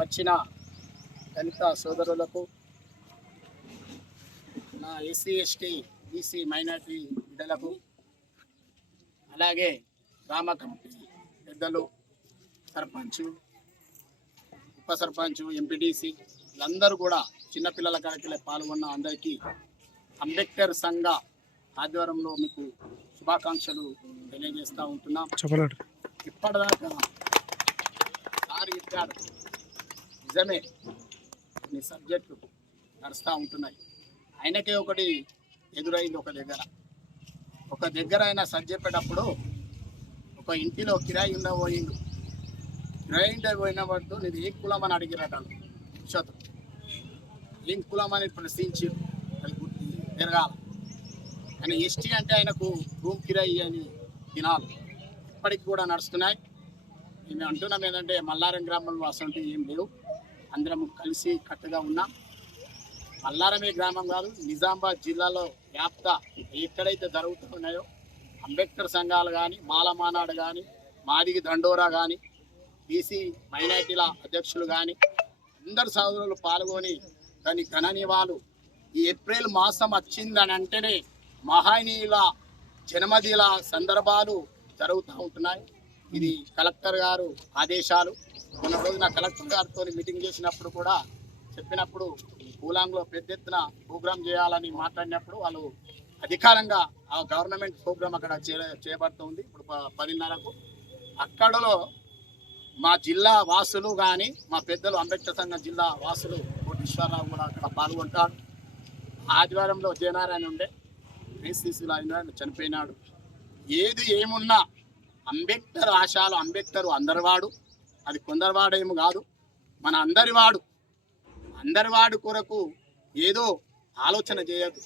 వచ్చిన దళిత సోదరులకు నా ఎస్సీ ఎస్టీ బీసీ మైనార్టీ బిడ్డలకు అలాగే గ్రామ కమిటీ పెద్దలు సర్పంచ్ ఉప సర్పంచ్ ఎంపీటీసీ వీళ్ళందరూ కూడా చిన్నపిల్లల కాడికి పాల్గొన్న అందరికీ అంబేద్కర్ సంఘ ఆధ్వర్యంలో మీకు శుభాకాంక్షలు తెలియజేస్తూ ఉంటున్నాం. ఇప్పటిదాకా సార్ చెప్పాడు నిజమే. కొన్ని సబ్జెక్టులు నడుస్తూ ఉంటున్నాయి. ఆయనకే ఒకటి ఎదురైంది ఒక దగ్గర. ఒక దగ్గర ఆయన సరి చెప్పేటప్పుడు ఒక ఇంటిలో కిరాయి ఉన్న పోయిండు. కిరాయి ఇంటి పోయినప్పుడు నేను ఏ కులం అని అడిగిరట శతం ఏం కులం అని ప్రశ్నించి అది గుర్తి తిరగాల ఆయన ఎస్టీ అంటే ఆయనకు రూమ్ కిరాయి అని తినాలి. ఇప్పటికి కూడా నడుస్తున్నాయి. మేము అంటున్నాం ఏంటంటే మల్లారం గ్రామంలో అసలు ఏం లేవు. అందరం కలిసి కట్టుగా ఉన్నాం. మల్లారమే గ్రామం కాదు నిజామాబాద్ జిల్లాలో వ్యాప్త ఎక్కడైతే జరుగుతున్నాయో అంబేద్కర్ సంఘాలు కానీ మాలమానాడు కానీ మాదిగి దండోరా కానీ బీసీ మైనార్టీల అధ్యక్షులు కానీ అందరు సోదరులు పాల్గొని దాని ఘననివాళు ఈ ఏప్రిల్ మాసం వచ్చిందని అంటేనే మహనీయుల జన్మదిన సందర్భాలు జరుగుతూ ఉంటున్నాయి. ఇది కలెక్టర్ గారు ఆదేశాలు. మొన్న రోజున కలెక్టర్ గారితో మీటింగ్ చేసినప్పుడు కూడా చెప్పినప్పుడు కూలాంగ్లో పెద్ద ఎత్తున ప్రోగ్రామ్ చేయాలని మాట్లాడినప్పుడు వాళ్ళు అధికారంగా ఆ గవర్నమెంట్ ప్రోగ్రామ్ అక్కడ చే చేపడుతుంది. ఇప్పుడు ప- పదిన్నరకు. అక్కడలో మా జిల్లా వాసులు కానీ మా పెద్దలు అంబేద్కర్ సంఘం జిల్లా వాసులు కోటేశ్వరరావు కూడా అక్కడ పాల్గొంటారు. ఆదివారంలో జయనారాయణ ఉండే. శ్రీశీసులు ఆయన చనిపోయినాడు. ఏది ఏమున్నా అంబేద్కర్ ఆశాలు అంబేద్కర్ అందరివాడు. అది కొందరివాడేమో కాదు మన అందరివాడు అందరివాడు కొరకు ఏదో ఆలోచన చేయదు.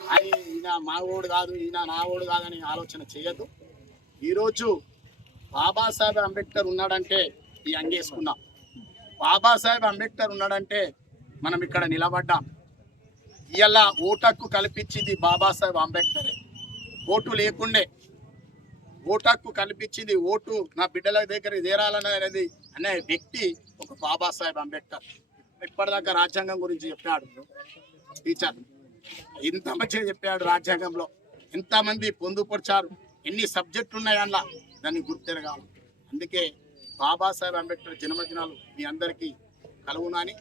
అది ఈయన మా ఓడు కాదు ఈయన నా ఓడు కాదని ఆలోచన చేయదు. ఈరోజు బాబాసాహెబ్ అంబేద్కర్ ఉన్నాడంటే ఈ అంగేసుకున్నాం బాబాసాహెబ్ అంబేద్కర్ ఉన్నాడంటే మనం ఇక్కడ నిలబడ్డాం. ఇలా ఓటక్కు కల్పించింది బాబాసాహెబ్ అంబేద్కరే. ఓటు లేకుండే ఓటాకు కల్పించింది ఓటు నా బిడ్డల దగ్గర చేరాలనేది అనే వ్యక్తి ఒక బాబాసాహెబ్ అంబేద్కర్. ఇప్పటిదాకా రాజ్యాంగం గురించి చెప్పాడు. టీచర్ ఇంత మంచిగా చెప్పాడు రాజ్యాంగంలో. ఎంతమంది పొందుపరిచారు? ఎన్ని సబ్జెక్టులు ఉన్నాయి అందులో? దాన్ని గుర్తెరగాలి. అందుకే బాబాసాహెబ్ అంబేద్కర్ జన్మదినాలు మీ అందరికీ కలుగునని.